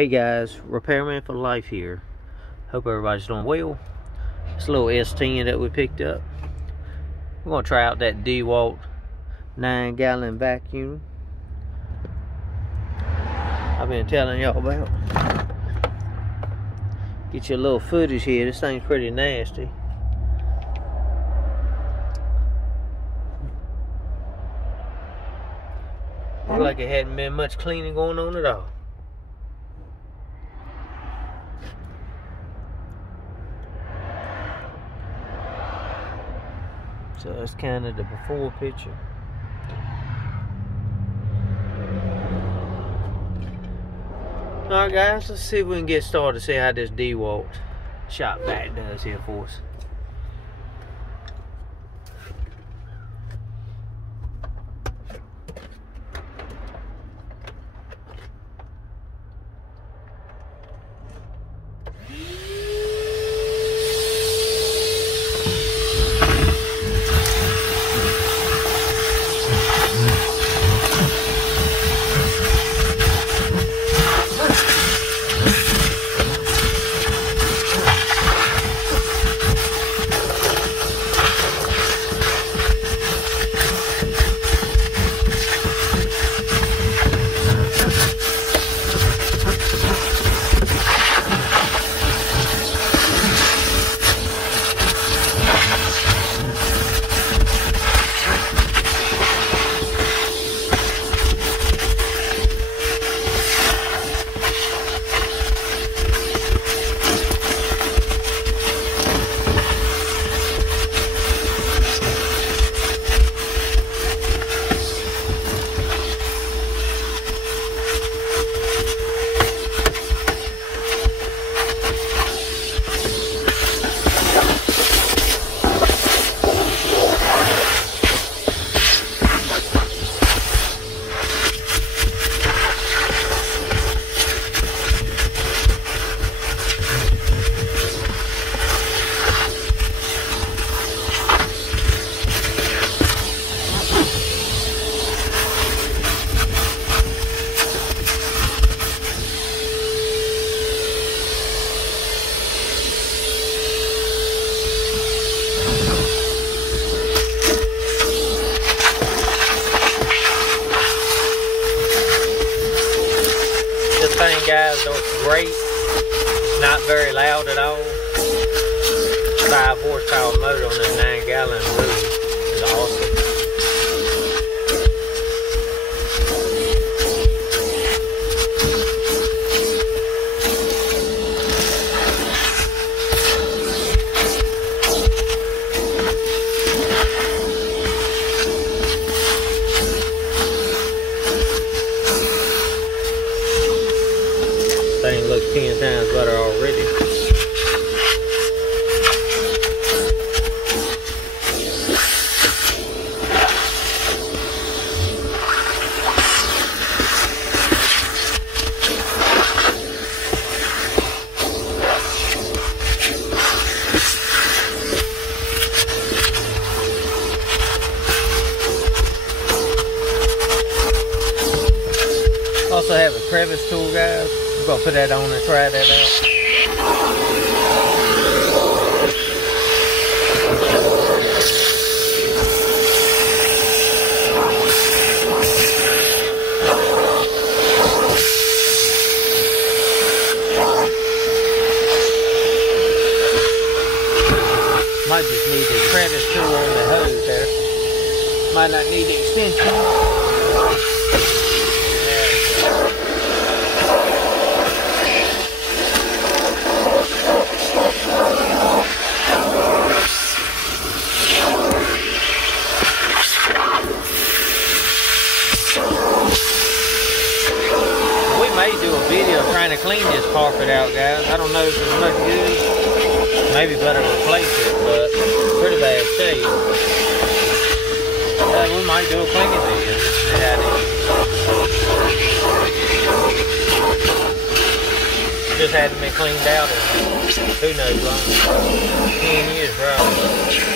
Hey guys, Repairman for Life here. Hope everybody's doing well. It's a little S10 that we picked up. We're going to try out that Dewalt 9-gallon vacuum I've been telling y'all about. Get you a little footage here. This thing's pretty nasty. Looks like it hadn't been much cleaning going on at all. So that's kind of the before picture. Alright guys, let's see if we can get started, see how this Dewalt shop vac does here for us. Guys, it's great. It's not very loud at all. 5 horsepower motor on this 9-gallon really is awesome. Thing looks 10 times better already. Also have a crevice tool, guys. We're gonna put that on and try that out. Might just need the crevice tool on the hose there. Might not need the extension. May do a video trying to clean this carpet out, guys. I don't know if it's much good. Maybe better replace it, but pretty bad shape. Yeah, we might do a cleaning video. Just hadn't been cleaned out in who knows long. 10 years probably.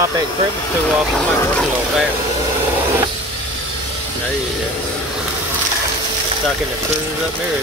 pop that crevice tool off, it might work a little faster. There you go. Stuck in the screws up there.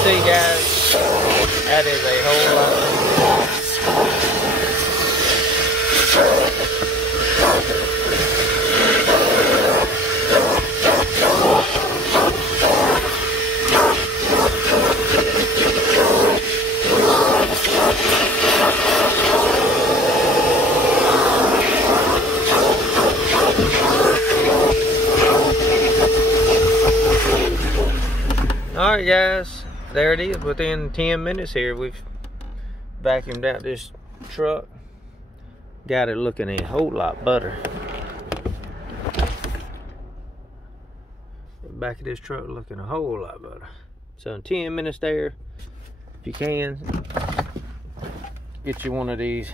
See guys, that is a whole lot. Alright guys, there it is. Within 10 minutes here, we've vacuumed out this truck. Got it looking a whole lot better. Back of this truck looking a whole lot better. So in 10 minutes there, if you can, get you one of these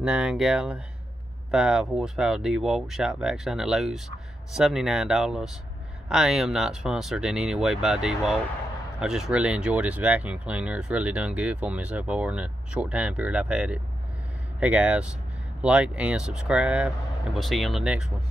9-gallon, 5 horsepower Dewalt shop vacs down at Lowe's. $79. I am not sponsored in any way by Dewalt. I just really enjoy this vacuum cleaner. It's really done good for me so far in the short time period I've had it. Hey guys, like and subscribe, and we'll see you on the next one.